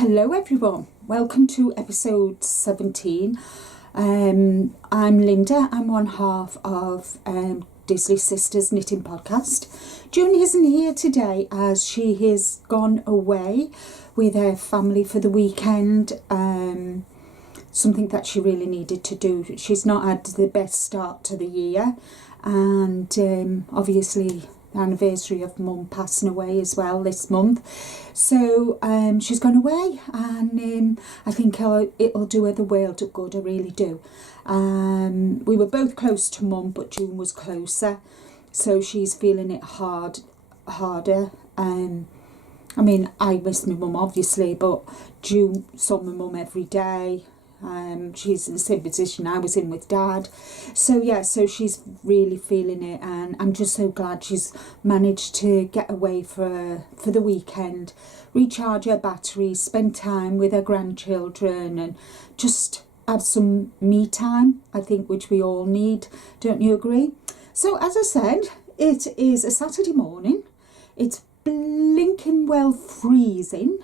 Hello everyone, welcome to episode 17. I'm Linda, I'm one half of Disley Sisterz knitting podcast. June isn't here today as she has gone away with her family for the weekend, something that she really needed to do. She's not had the best start to the year, and obviously the anniversary of Mum passing away as well this month. So she's gone away, and I think it'll do her the world of good, I really do. We were both close to Mum, but June was closer, so she's feeling it harder. I mean, I miss my mum obviously, but June saw my mum every day. She's in the same position I was in with Dad, so yeah, so she's really feeling it, and I'm just so glad she's managed to get away for the weekend, recharge her batteries, spend time with her grandchildren, and just have some me time, I think, which we all need. Don't you agree? So as I said, it is a Saturday morning. It's blinking well freezing.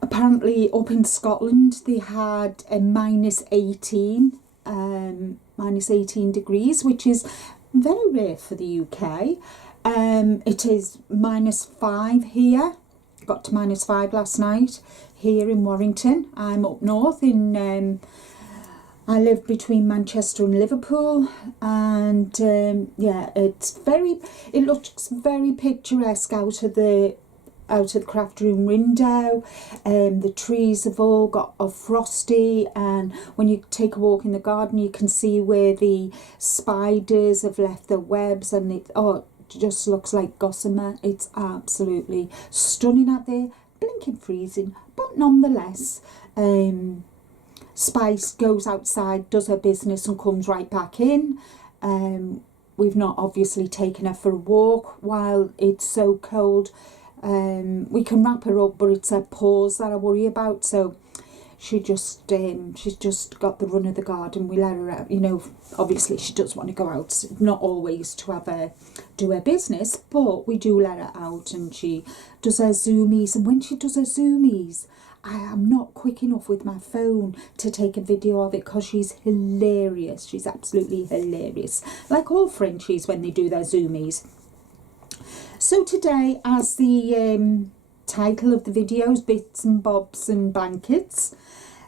Apparently up in Scotland they had a minus 18 degrees, which is very rare for the UK. It is minus 5 here. Got to minus 5 last night here in Warrington. I'm up north in I live between Manchester and Liverpool, and yeah, it looks very picturesque out of the craft room window. The trees have all got a frosty, and when you take a walk in the garden you can see where the spiders have left their webs, and it just looks like gossamer. It's absolutely stunning out there, blinking freezing, but nonetheless, Spice goes outside, does her business and comes right back in. We've not obviously taken her for a walk while it's so cold. We can wrap her up, but it's her paws that I worry about. So she's just got the run of the garden. We let her out, you know. Obviously she does want to go out, not always to have her do her business, but we do let her out, and she does her zoomies. And when she does her zoomies, I am not quick enough with my phone to take a video of it, because she's hilarious. She's absolutely hilarious, like all Frenchies when they do their zoomies. So today, as the title of the video is Bits and Bobs and Blankets,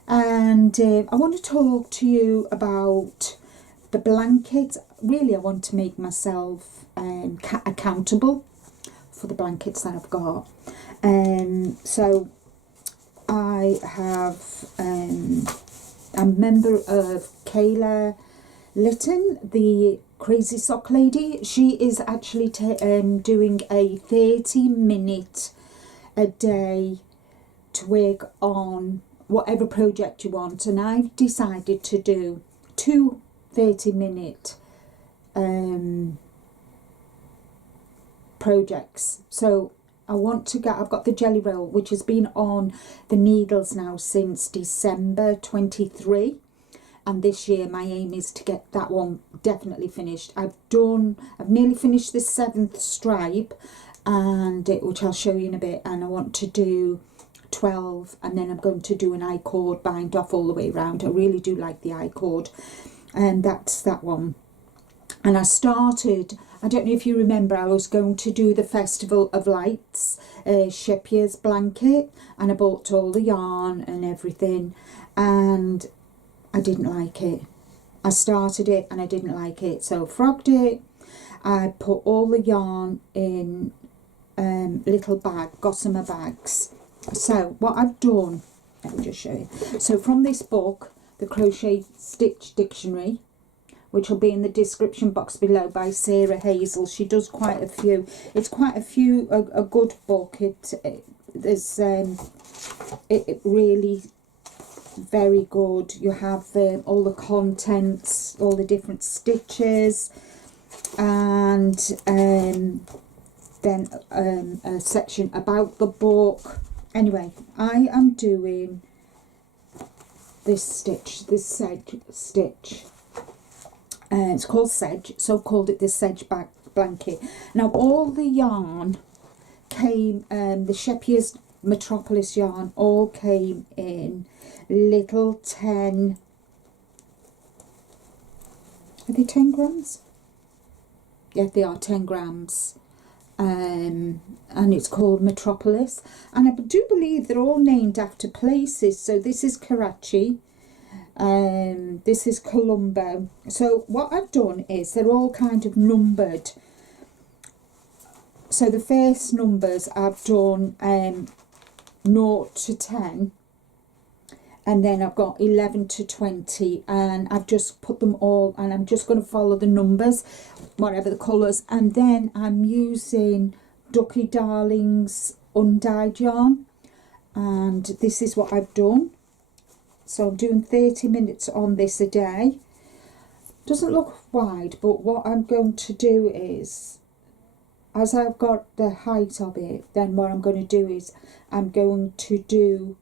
and I want to talk to you about the blankets. Really, I want to make myself accountable for the blankets that I've got. So I have I'm a member of Kayla Litton, the Crazy Sock Lady. She is actually doing a 30-minute a day to work on whatever project you want, and I've decided to do 2 30-minute projects. So I've got the jelly roll, which has been on the needles now since December 23. And this year my aim is to get that one definitely finished. I've nearly finished the 7th stripe, and which I'll show you in a bit, and I want to do 12, and then I'm going to do an I-cord bind off all the way around. I really do like the I-cord, and that's that one. And I started, I don't know if you remember, I was going to do the Festival of Lights, Sge Blanket, and I bought all the yarn and everything, and I didn't like it. I started it and I didn't like it, so I frogged it. I put all the yarn in little gossamer bags. So what I've done, let me just show you. So from this book, the Crochet Stitch Dictionary, which will be in the description box below, by Sarah Hazell. She does quite a few. It's quite a good book. It really very good. You have all the contents, all the different stitches, and then a section about the book. Anyway, I am doing this stitch, this Sedge stitch. It's called Sedge, so I've called it the Sedge Blanket. Now all the yarn came, the Shepherds Metropolis yarn all came in little 10, are they 10 grams? Yeah, they are 10 grams. And it's called Metropolis. And I do believe they're all named after places. So this is Karachi. This is Colombo. So what I've done is they're all kind of numbered. So the first numbers I've done 0 to 10, and then I've got 11 to 20, and I've just put them all, and I'm just going to follow the numbers, whatever the colours, and then I'm using Ducky Darling's undyed yarn, and this is what I've done. So I'm doing 30 minutes on this a day. Doesn't look wide, but what I'm going to do is, as I've got the height of it, then what I'm going to do is I'm going to do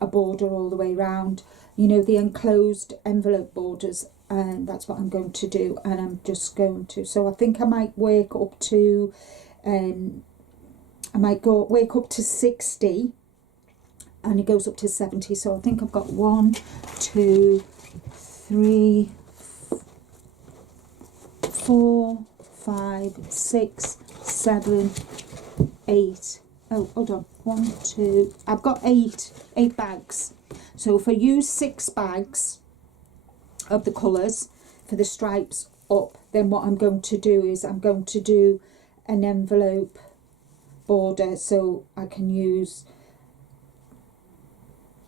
a border all the way around, you know, the enclosed envelope borders, and that's what I'm going to do. And I'm just going to, so I think I might work up to work up to 60, and it goes up to 70. So I think I've got 1, 2, 3, 4, 5, 6, 7, 8. Oh, hold on. 1, 2. I've got 8 bags. So if I use 6 bags of the colours for the stripes up, then what I'm going to do is I'm going to do an envelope border, so I can use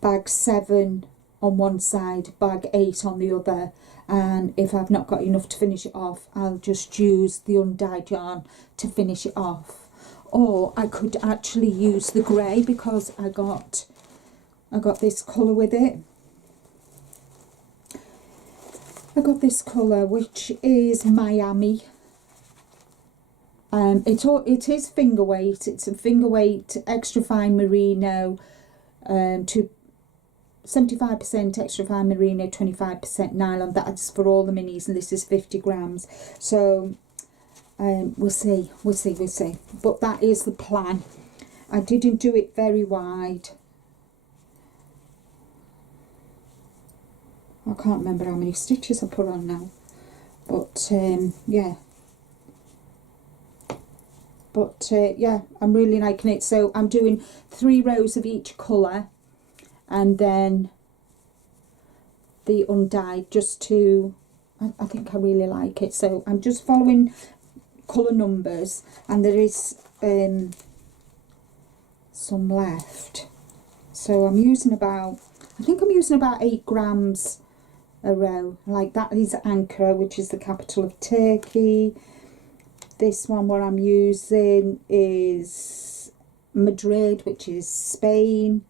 bag 7 on one side, bag 8 on the other, and if I've not got enough to finish it off, I'll just use the undyed yarn to finish it off. Or I could actually use the grey, because I got this colour with it. I got this colour, which is Miami. It is finger weight. It's a finger weight extra fine merino, to 75% extra fine merino, 25% nylon. That's for all the minis, and this is 50 grams. So we'll see. But that is the plan. I didn't do it very wide. I can't remember how many stitches I put on now. But yeah. But yeah, I'm really liking it. So I'm doing 3 rows of each colour, and then the undyed, just to, I think I really like it. So I'm just following colour numbers, and there is some left. So I'm using about, I think I'm using about 8 grams a row. Like that is Ankara, which is the capital of Turkey. This one what I'm using is Madrid, which is Spain.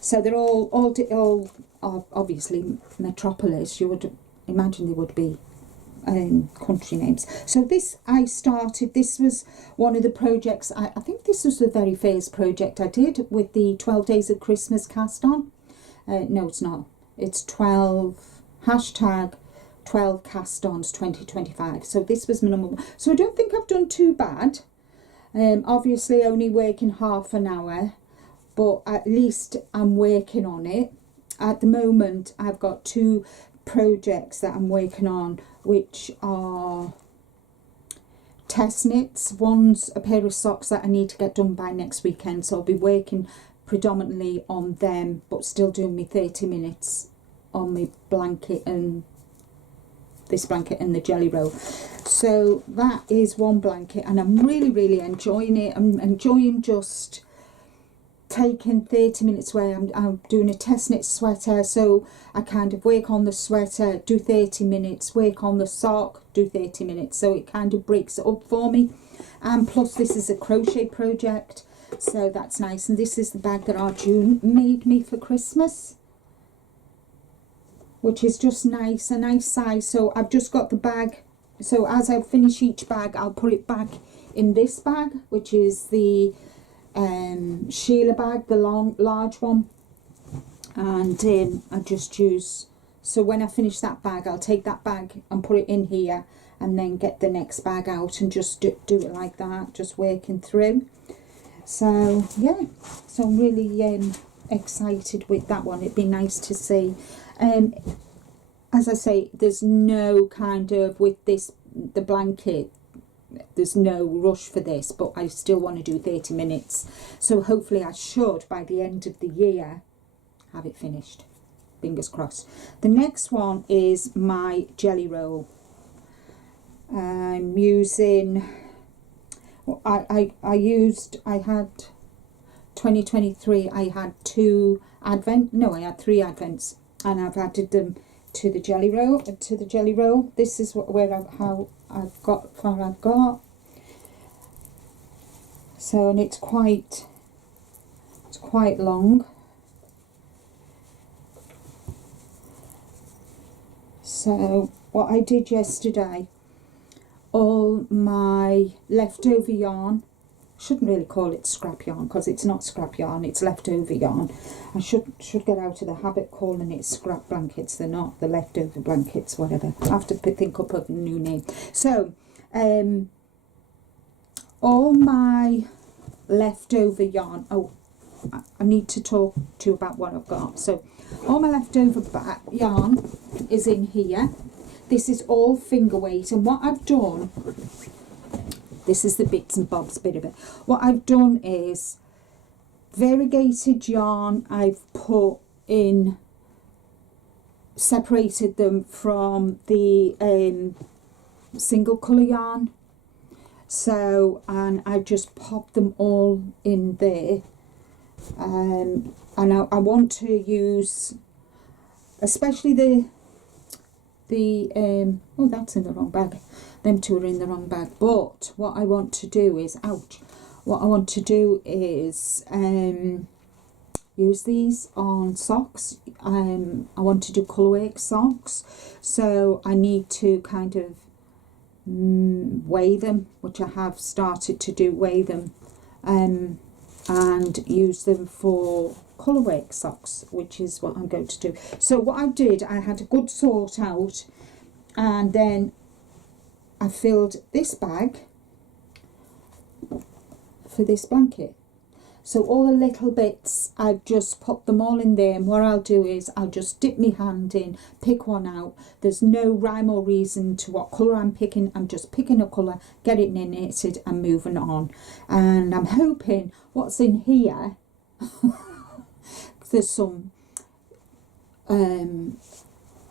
So they're all obviously Metropolis. You would imagine they would be country names. So this I started, this was one of the projects, I think this was the very first project I did with the 12 days of Christmas cast on. No, it's not. It's 12 cast ons 2025. So this was my number 1. So I don't think I've done too bad. Obviously only working half an hour, but at least I'm working on it. At the moment I've got 2 projects that I'm working on, which are test knits. One's a pair of socks that I need to get done by next weekend, so I'll be working predominantly on them, but still doing me 30 minutes on my blanket, and this blanket and the jelly roll. So that is one blanket, and I'm really enjoying it. I'm enjoying just taking 30 minutes away. I'm doing a test knit sweater, so I kind of work on the sweater, do 30 minutes, work on the sock, do 30 minutes, so it kind of breaks it up for me. And plus this is a crochet project, so that's nice. And this is the bag that Arjun made me for Christmas, which is just nice, a nice size. So I've just got the bag, so as I finish each bag I'll put it back in this bag, which is the Sheila bag, the large one, and I just use, so when I finish that bag I'll take that bag and put it in here, and then get the next bag out and just do it like that, just working through. So yeah, so I'm really excited with that one. It'd be nice to see. As I say, there's no kind of, with this, the blanket, there's no rush for this, but I still want to do 30 minutes. So hopefully I should, by the end of the year, have it finished. Fingers crossed. The next one is my jelly roll. I'm using, I had 2023, I had 3 advents, and I've added them to the jelly roll. This is how I've got far I've got. So, and it's quite long. So what I did yesterday, all my leftover yarn, shouldn't really call it scrap yarn because it's not scrap yarn, it's leftover yarn. I should get out of the habit calling it scrap blankets. They're not, the leftover blankets, whatever. I have to think up a new name. So all my leftover yarn, I need to talk to you about what I've got. So all my leftover yarn is in here. This is all finger weight, and what I've done, this is the bits and bobs bit of it. What I've done is variegated yarn I've put in, separated them from the single colour yarn. So, and I just popped them all in there. And I want to use, especially oh, that's in the wrong bag. Them two are in the wrong bag. But what I want to do is, what I want to do is use these on socks. I want to do colourwork socks, so I need to kind of weigh them, which I have started to do, weigh them, and use them for colourwork socks, which is what I'm going to do. So what I did, I had a good sort out, and then I filled this bag for this blanket. So all the little bits, I've just put them all in there, and what I'll do is I'll just dip my hand in, pick one out. There's no rhyme or reason to what colour I'm picking. I'm just picking a colour, get it knitted and moving on. And I'm hoping what's in here, there's some,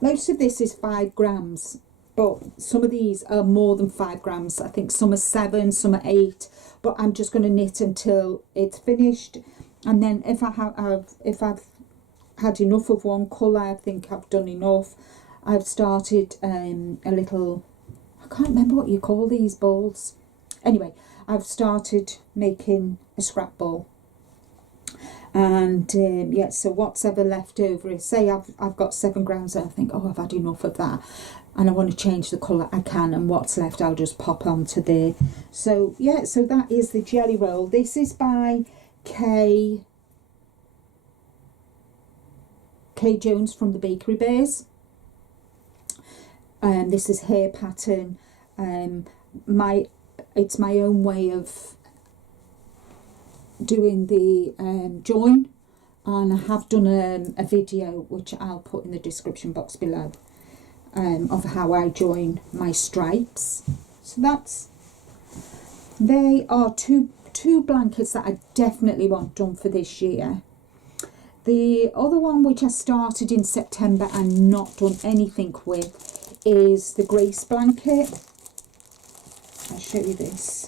most of this is 5 grams, but some of these are more than 5 grams. I think some are 7, some are 8. But I'm just going to knit until it's finished, and then if I've had enough of one colour, I think I've done enough. I've started a little, I can't remember what you call these balls. Anyway, I've started making a scrap ball, and yeah. So what's ever left over is, say I've got 7 grams, and I think, oh, I've had enough of that, and I want to change the colour, I can, and what's left I'll just pop onto there. So yeah, so that is the jelly roll. This is by Kay Jones from the Bakery Bears. This is her pattern. It's my own way of doing the join, and I have done a video which I'll put in the description box below. Of how I join my stripes. So they are two blankets that I definitely want done for this year. The other one, which I started in September and not done anything with, is the Grace blanket. I'll show you this.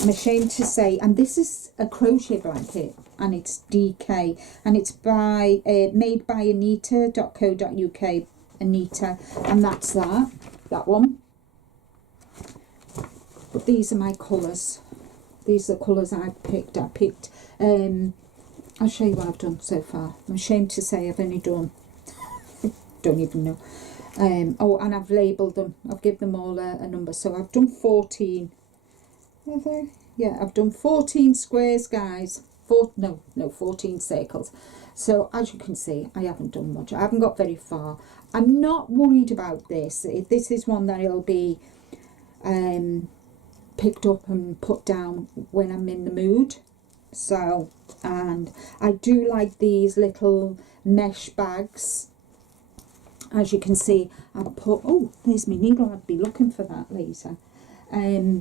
I'm ashamed to say, and this is a crochet blanket, and it's DK, and it's by made by Anita.co.uk. Anita, and that's that one. But these are my colours. These are the colours I picked. I'll show you what I've done so far. I'm ashamed to say I've only done, don't even know. Oh, and I've labelled them. I've given them all a number. So I've done 14. Yeah, I've done 14 squares, guys. 14 circles. So as you can see, I haven't done much. I haven't got very far. I'm not worried about this. This is one that will be picked up and put down when I'm in the mood. So, and I do like these little mesh bags. As you can see, I put, oh, there's my needle. I'd be looking for that later. I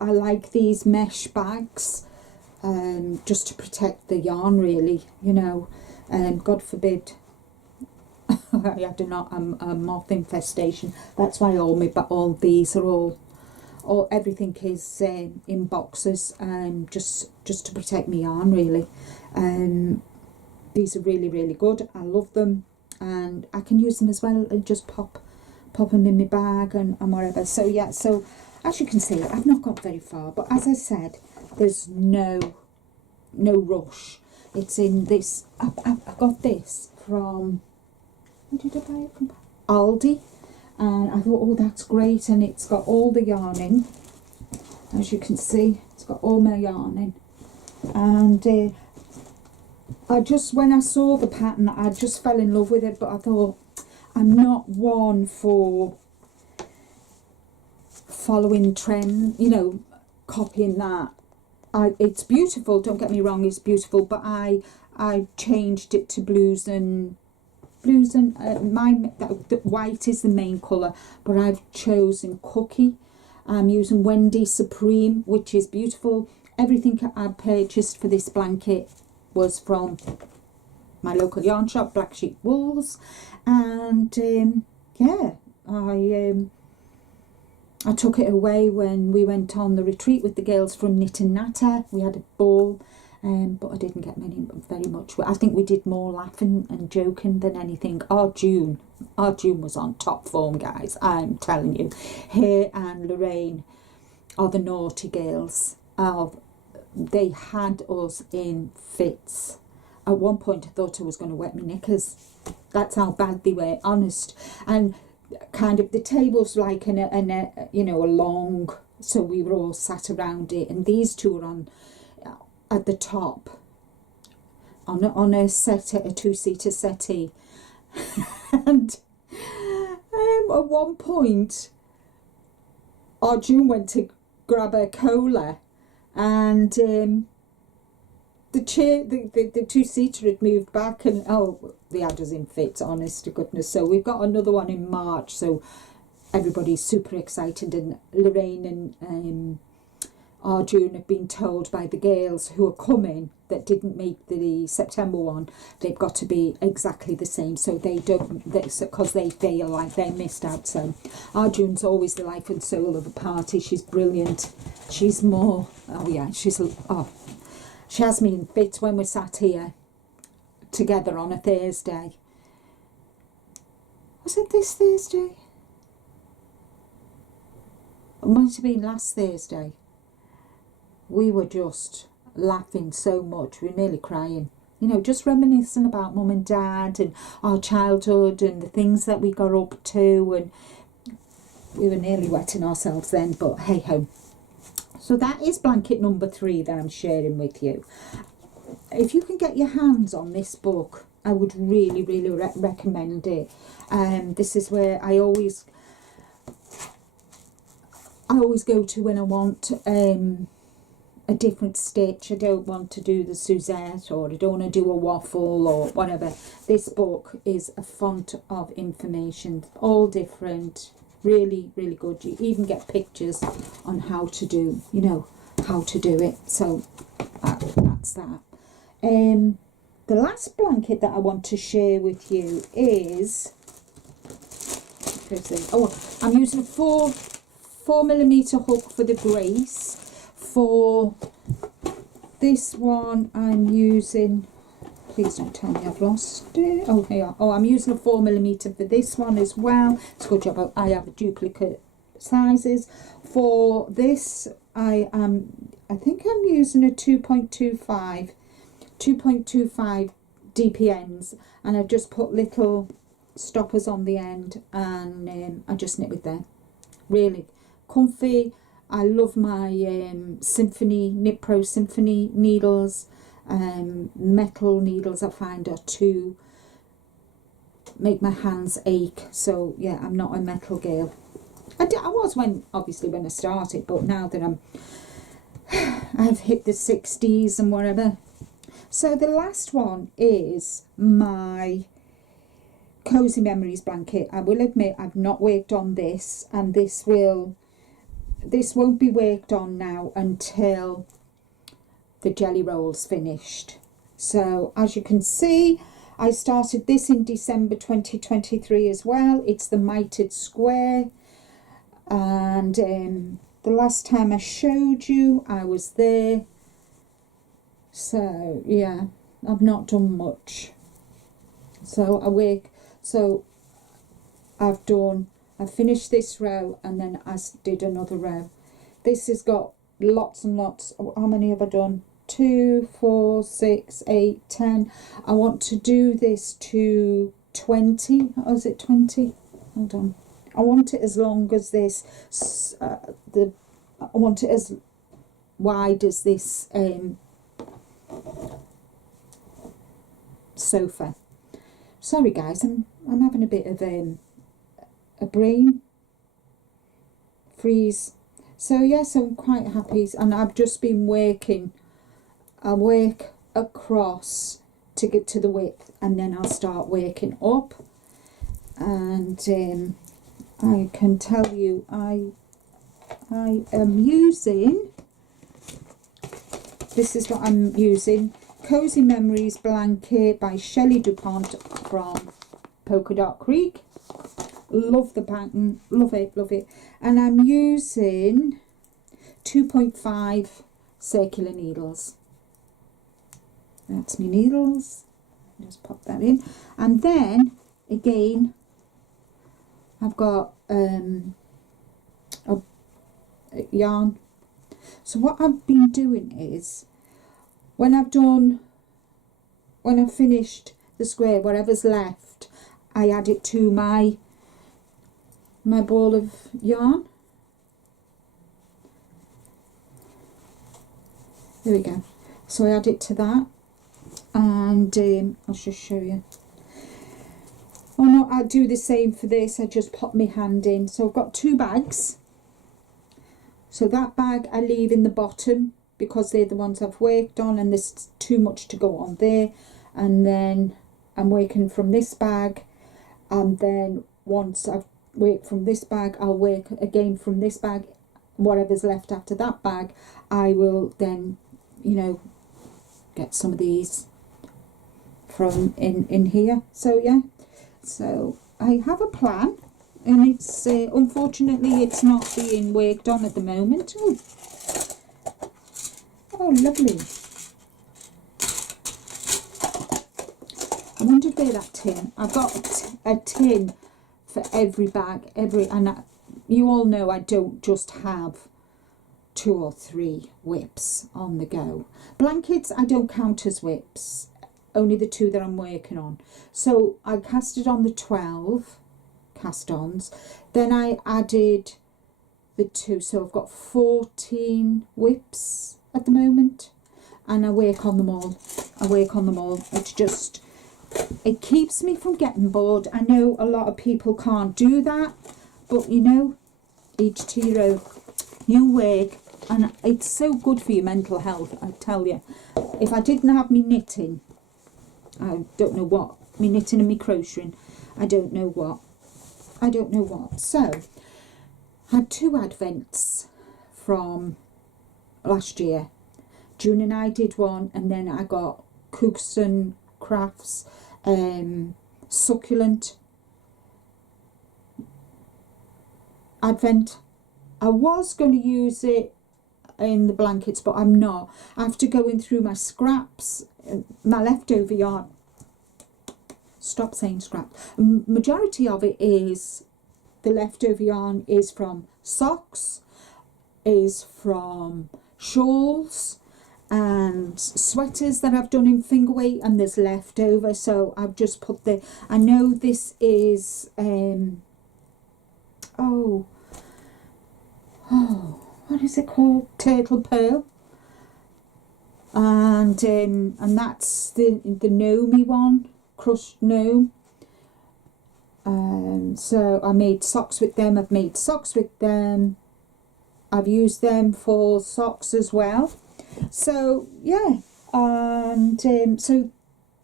like these mesh bags, just to protect the yarn, really, you know. God forbid I had a moth infestation. That's why all these are all everything is in boxes, just to protect my yarn, really. These are really, really good. I love them, and I can use them as well and just pop them in my bag and whatever. So yeah, so as you can see, I've not got very far, but as I said, there's no rush. It's in this, I got this from, where did I buy it from? Aldi. And I thought, oh, that's great, and it's got all the yarn in. As you can see, it's got all my yarn in. And I just, when I saw the pattern, I just fell in love with it, but I thought, I'm not one for following trend, you know, copying that. It's beautiful, don't get me wrong, it's beautiful, but I changed it to blues and the white is the main colour, but I've chosen Cookie. I'm using Wendy Supreme, which is beautiful. Everything I purchased for this blanket was from my local yarn shop, Black Sheep Wools, and yeah, I took it away when we went on the retreat with the girls from Knit and Natter. We had a ball, but I didn't get very much. I think we did more laughing and joking than anything. Our June was on top form, guys. I'm telling you. Her and Lorraine are the naughty girls. They had us in fits. At one point, I thought I was going to wet my knickers. That's how bad they were, honest. And kind of the table's like you know, a long, so we were all sat around it, and these two are on at the top on a two-seater settee. And at one point our June went to grab a cola, and the chair, the two-seater had moved back, and oh, they had us in fits, honest to goodness. So we've got another one in March, so everybody's super excited, and Lorraine and Arjun have been told by the girls who are coming that didn't make the September one, they've got to be exactly the same, so they don't, because they feel like they missed out. So Arjun's always the life and soul of the party. She's brilliant. She's more, oh yeah, she has me in fits when we're sat here together on a Thursday. Was it this Thursday? It might have been last Thursday. We were just laughing so much, we were nearly crying. You know, just reminiscing about mum and dad and our childhood and the things that we got up to, and we were nearly wetting ourselves then, but hey ho. So that is blanket number 3 that I'm sharing with you. If you can get your hands on this book, I would really, really recommend it. This is where I always go to when I want a different stitch. I don't want to do the Suzette, or I don't want to do a waffle or whatever. This book is a font of information, all different, really, really good. You even get pictures on how to do, you know, how to do it. So that's that. The last blanket that I want to share with you is, I'm using a 4mm hook for the Grace. For this one, I'm using, please don't tell me I've lost it. Oh, here. Oh, I'm using a 4mm for this one as well. It's a good job I have duplicate sizes. For this, I think I'm using a 2.25 DPNs, and I've just put little stoppers on the end, and I just knit with them. Really comfy. I love my Symphony, Knit Pro Symphony needles. Metal needles I find are too, make my hands ache. So yeah, I'm not a metal girl. I was obviously when I started, but now that I've hit the 60s and whatever. So the last one is my Cozy Memories blanket. I will admit I've not worked on this, and this won't be worked on now until the jelly roll's finished. So as you can see, I started this in December 2023 as well. It's the mitered square, and the last time I showed you I was there. So yeah, I've not done much. So I've finished this row, and then I did another row. This has got lots and lots. How many have I done? 2, 4, 6, 8, 10. I want to do this to 20. Oh, is it 20? Hold on. I want it as long as this. I want it as wide as this sofa. Sorry guys, I'm having a bit of a brain freeze. So yes, I'm quite happy, and I've just been working. I work across to get to the width, and then I'll start working up. And I can tell you, I am using, this is what I'm using, Cozy Memories blanket by Sheila Bag from Polka Dot Creek. Love the pattern, love it, love it. And I'm using 2.5 circular needles. That's my needles. Just pop that in. And then again, I've got a yarn. So what I've been doing is, when I've finished the square, whatever's left, I add it to my ball of yarn. There we go. So I add it to that, and I'll just show you. Oh no, I do the same for this. I just pop my hand in. So I've got 2 bags. So that bag I leave in the bottom because they're the ones I've worked on, and there's too much to go on there. And then I'm working from this bag, and then once I've worked from this bag, I'll work again from this bag. Whatever's left after that bag, I will then, you know, get some of these from in here. So yeah, so I have a plan, and it's unfortunately it's not being worked on at the moment. Oh, oh lovely. I wondered where that tin, I've got a tin for every bag, and you all know I don't just have 2 or 3 whips on the go. Blankets I don't count as whips, only the 2 that I'm working on. So I casted on the 12 cast-ons, then I added the 2, so I've got 14 whips at the moment, and I work on them all. It's just, it keeps me from getting bored. I know a lot of people can't do that, but you know, each to your own. You work, and it's so good for your mental health, I tell you. If I didn't have me knitting, I don't know what, me knitting and me crocheting, I don't know what. So I had 2 advents from last year. June and I did one, and then I got Cooks and Crafts succulent advent. I was going to use it in the blankets, but I'm not. After going through my scraps, my leftover yarn, stop saying scrap, majority of it is, the leftover yarn is from socks, is from shawls and sweaters that I've done in finger weight, and there's leftover, so I've just put the, I know this is what is it called? Turtle Pearl. And that's the Gnomey one, crushed gnome. So I made socks with them. I've made socks with them. I've used them for socks as well. So yeah, and so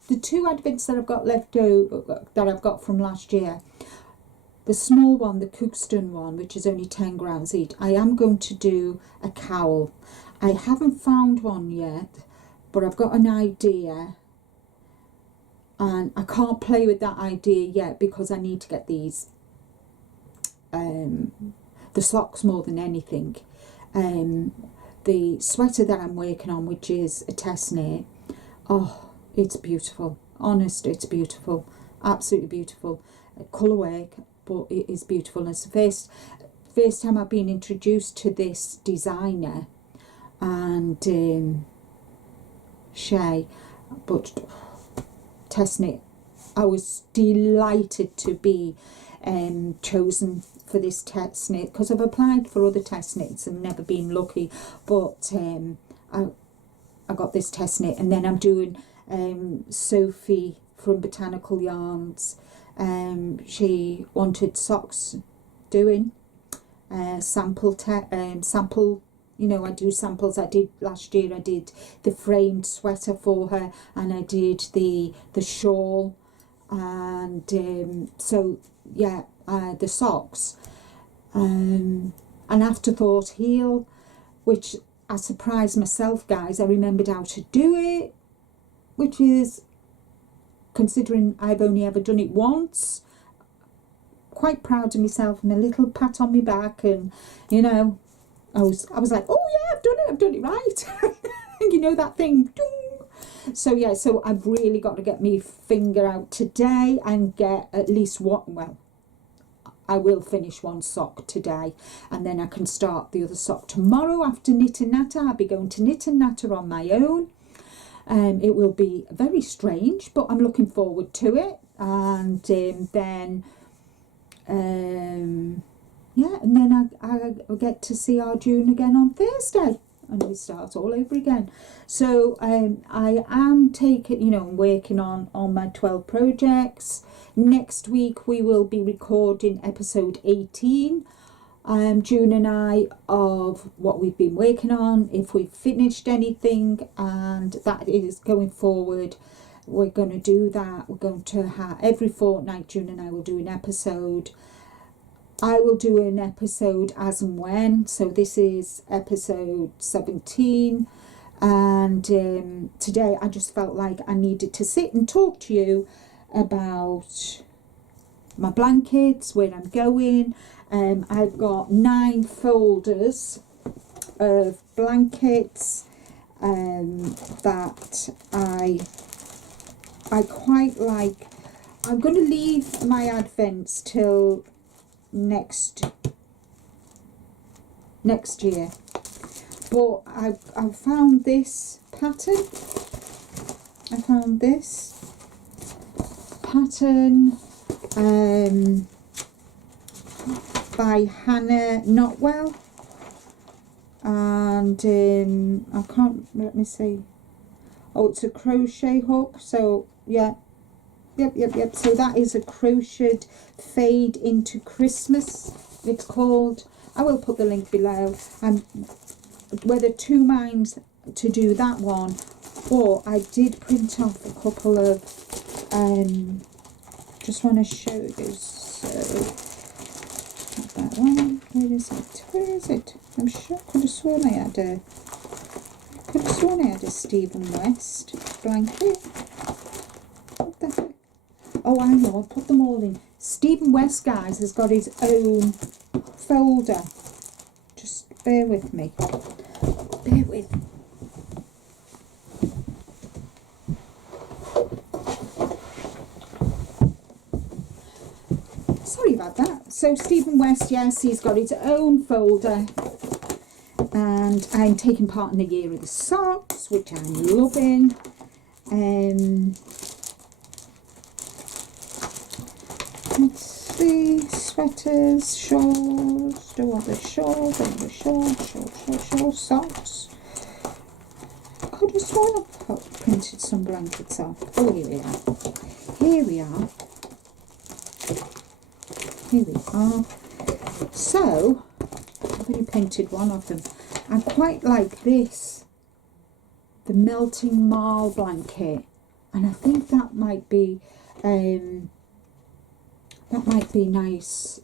the 2 advents that I've got left over, that I've got from last year, the small one, the Cookston one, which is only 10 grams each, I am going to do a cowl. I haven't found one yet, but I've got an idea, and I can't play with that idea yet because I need to get these, the socks more than anything. The sweater that I'm working on, which is a test knit, oh, it's beautiful. Honest, it's beautiful. Absolutely beautiful. Colour work, but it is beautiful. It's the first time I've been introduced to this designer, and Sge, but test knit. I was delighted to be chosen for this test knit, because I've applied for other test knits and never been lucky, but I got this test knit. And then I'm doing Sophie from Botanical Yarns. She wanted socks doing, sample, you know, I do samples. I did last year, I did the framed sweater for her, and I did the shawl, and so yeah, the socks, an afterthought heel, which I surprised myself, guys. I remembered how to do it, which is, considering I've only ever done it once, quite proud of myself, and a little pat on my back, and you know, I was like, oh yeah, I've done it right. You know that thing. So yeah, so I've really got to get my finger out today and get at least one. Well, I will finish one sock today, and then I can start the other sock tomorrow after Knit and Natter. I'll be going to Knit and Natter on my own. It will be very strange, but I'm looking forward to it. And then yeah, and then I get to see our June again on Thursday, and we start all over again. So I am taking, you know, working on my 12 projects. Next week we will be recording episode 18, June and I, of what we've been working on, if we've finished anything, and that is going forward. We're going to do that. We're going to have every fortnight, June and I will do an episode. I will do an episode as and when. So this is episode 17, and today I just felt like I needed to sit and talk to you about my blankets, where I'm going. I've got 9 folders of blankets that I quite like. I'm going to leave my advents till next year, but I found this pattern. By Hannah Notwell, and I can't, let me see, oh, it's a crochet hook. So yeah, yep, so that is a crocheted fade into Christmas, it's called. I will put the link below. And whether 2 minds to do that one, or I did print off a couple of just want to show you. So not that one. Where is it? I'm sure I could have sworn I had a Stephen West blanket. What the heck? Oh, I know, I'll put them all in. Stephen West, guys, has got his own folder. Just bear with me. Bear with. Sorry about that. So Stephen West, yes, he's got his own folder. And I'm taking part in the Year of the Socks, which I'm loving. Let's see, sweaters, shawls. do other shawls, shawl socks. I could have sworn I printed some blankets off. Oh, here we are. Here we are. Here we are. So, I've only printed one of them. I quite like this, the melting marl blanket, and I think that might be nice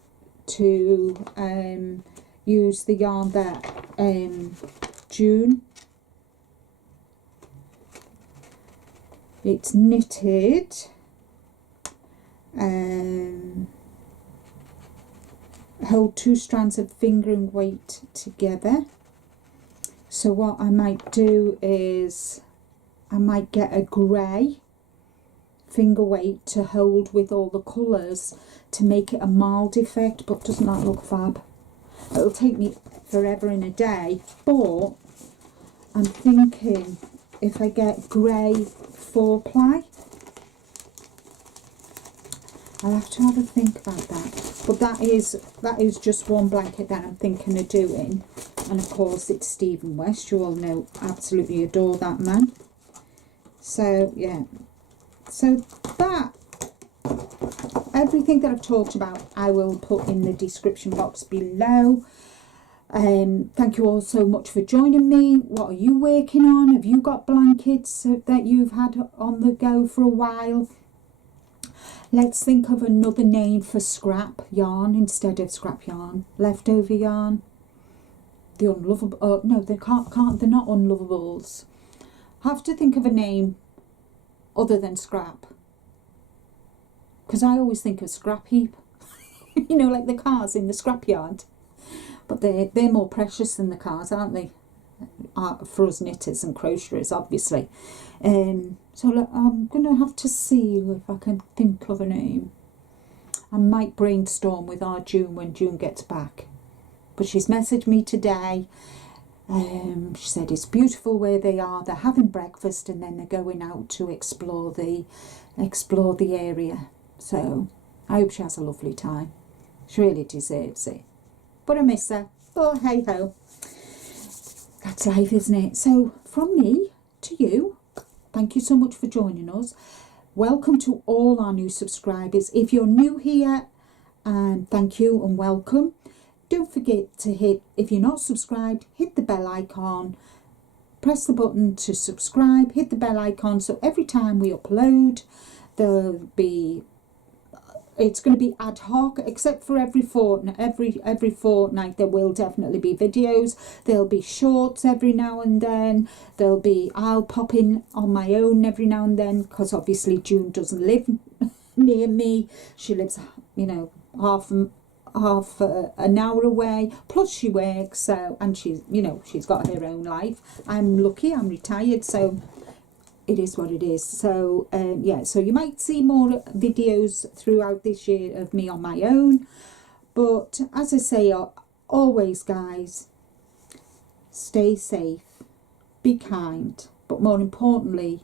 to use the yarn that June. It's knitted. Hold 2 strands of fingering weight together. So what I might do is I might get a grey finger weight to hold with all the colours to make it a mild effect, but doesn't that look fab? It'll take me forever in a day, but I'm thinking if I get grey 4-ply, I'll have to have a think about that. But that is just one blanket that I'm thinking of doing. And of course it's Stephen West. You all know, absolutely adore that man. So yeah. So that, everything that I've talked about, I will put in the description box below. Thank you all so much for joining me. What are you working on? Have you got blankets that you've had on the go for a while? Let's think of another name for scrap yarn instead of scrap yarn. Leftover yarn. The unlovable. Oh no, they can't. They're not unlovables. Have to think of a name other than scrap. Because I always think of scrap heap. You know, like the cars in the scrapyard. But they're more precious than the cars, aren't they? For us knitters and crocheters, obviously. So look, I'm going to have to see if I can think of a name. I might brainstorm with our June when June gets back. But she's messaged me today. She said it's beautiful where they are. They're having breakfast and then they're going out to explore the area. So I hope she has a lovely time. She really deserves it. But I miss her. Oh, hey ho. That's life, isn't it? So from me to you, thank you so much for joining us. Welcome to all our new subscribers. If you're new here, thank you and welcome. Don't forget to hit, if you're not subscribed, hit the bell icon. Press the button to subscribe. Hit the bell icon so every time we upload, there'll be, it's going to be ad hoc, except for every fortnight. Every fortnight there will definitely be videos. There'll be shorts every now and then. I'll pop in on my own every now and then, because obviously June doesn't live near me. She lives, you know, half an hour away. Plus she works, so, and she's, you know, she's got her own life. I'm lucky. I'm retired, so it is what it is. So yeah, so you might see more videos throughout this year of me on my own, but as I say, always guys, stay safe, be kind, but more importantly,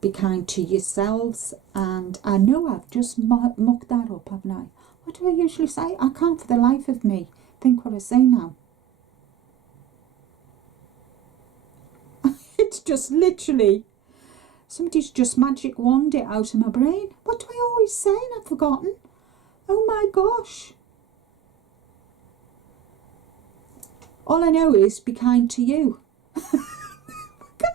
be kind to yourselves. And I know I've just mucked that up, haven't I? What do I usually say? I can't for the life of me think what I say now. It's just literally, somebody's just magic wand it out of my brain. What do I always say and I've forgotten? Oh my gosh. All I know is be kind to you. I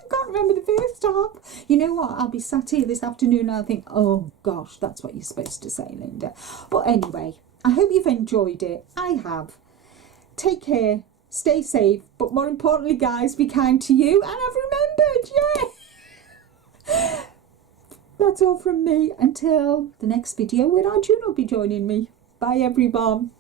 can't remember the first half. You know what? I'll be sat here this afternoon and I'll think, oh gosh, that's what you're supposed to say, Linda. But anyway, I hope you've enjoyed it. I have. Take care. Stay safe. But more importantly, guys, be kind to you. And I've remembered, yeah. That's all from me until the next video where our June will be joining me. Bye everyone.